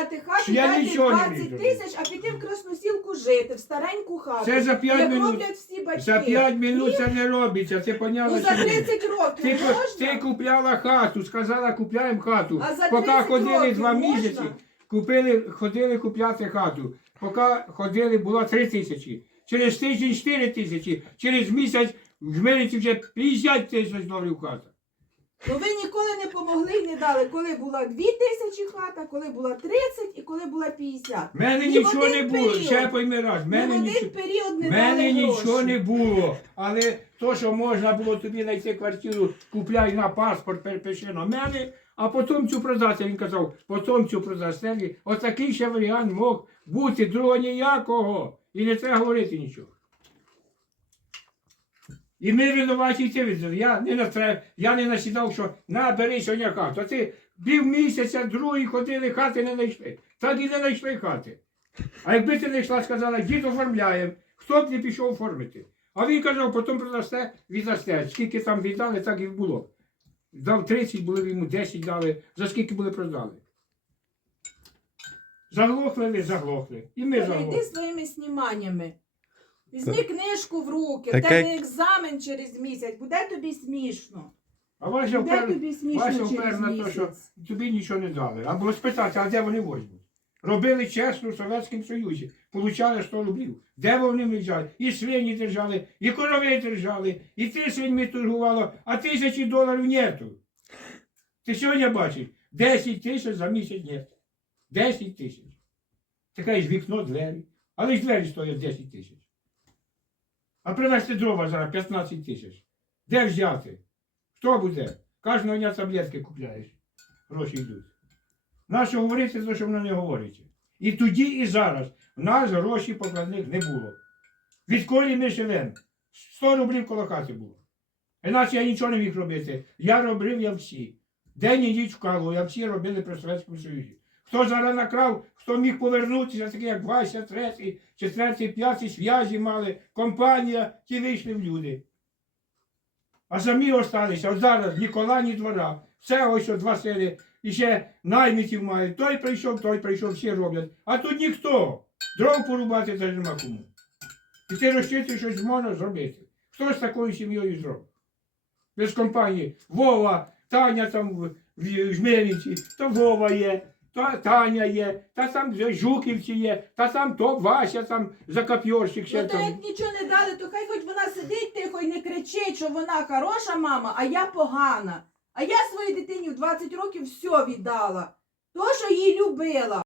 продати хату, Я дати нічого не 20 міг тисяч, а піти в Красносілку жити, в стареньку хату. Це за 5 як минут. роблять всі батьки. За 5 минут це не робиться, поняла. Ну за чи ні? 30 років Ти, можна? ти купляла хату, сказала, купляємо хату. А за Поки 30 ходили років два можна? місяці, купили, ходили купляти хату. Поки ходили, було 3 тисячі. Через тиждень 4 тисячі, через місяць в Жмириці вже 50 тисяч доларів хата. Ну ви ніколи не помогли і не дали, коли була 2 тисячі хата, коли була 30 і коли була 50. В мене Ні в нічого не один було, період. ще пойми раз, в Ми в мене один нічого. період не мене дали нічого гроші. не було. Але то, що можна було тобі знайти квартиру, купляй на паспорт, перепиши на мене, а потім цю продати. Він казав, потім цю продасте. Отакий ще варіант мог бути, другого ніякого. І не треба говорити нічого. І ми винуваті ти. Я не настра... я не насідав, що на, бери сьогодні хату. А ти пів місяця, другий ходили, хати не знайшли. Так і не знайшли хати. А якби ти не йшла, сказала, дід оформляємо, хто б не пішов оформити. А він казав, потім продасте, віддасте. Скільки там віддали, так і було. Дав 30, були йому 10 дали, за скільки були продали. Заглохли заглохли. І ми заглохли. Йди своїми зніманнями. Візьми книжку в руки, в Таке- тебе екзамен через місяць, буде тобі смішно. А Вася Буде впер... тобі смішно Вася через впер на те, що місяць. тобі нічого не дали. А було спитати, а де вони возьмуть? Робили чесно в Совєтському Союзі, получали 100 рублів. Де вони взяли? І свині держали, і корови держали, і ти свиньми торгувало, а тисячі доларів нету. Ти сьогодні бачиш, 10 тисяч за місяць нет. 10 тисяч. Таке ж вікно, двері. Але ж двері стоять 10 тисяч. А привезти дрова зараз 15 тисяч. Де взяти? Хто буде? Кожного дня таблетки купляєш. Гроші йдуть. Нащо говорити, те, що воно не говориться. І тоді, і зараз в нас грошей покладних не було. Відколи ми живемо, 100 рублів коло хати було. Іначе я нічого не міг робити. Я робив я всі. День і ніч вкалував, я всі робили при Совєтському Союзі. Хто зараз накрав, хто міг повернутися, такі як Вася, третій, четвертий, п'ятий, зв'язі мали, компанія, ті вийшли в люди. А самі осталися, от зараз ні кола, ні двора. Все ось що два сели. І ще наймітів мають. Той прийшов, той прийшов, всі роблять. А тут ніхто. Дров порубати теж нема кому. І ти розчитуєш, щось можна зробити. Хто з такою сім'єю зробить? Без компанії. Вова, Таня там в, в Жмеринці, то Вова є, то Таня є, та сам Жуківці є, та сам то Вася там закапьорщик ще Ну то там. як нічого не дали, то хай хоч вона сидить тихо і не кричить, що вона хороша мама, а я погана. А я своїй дитині в 20 років все віддала. То, що її любила.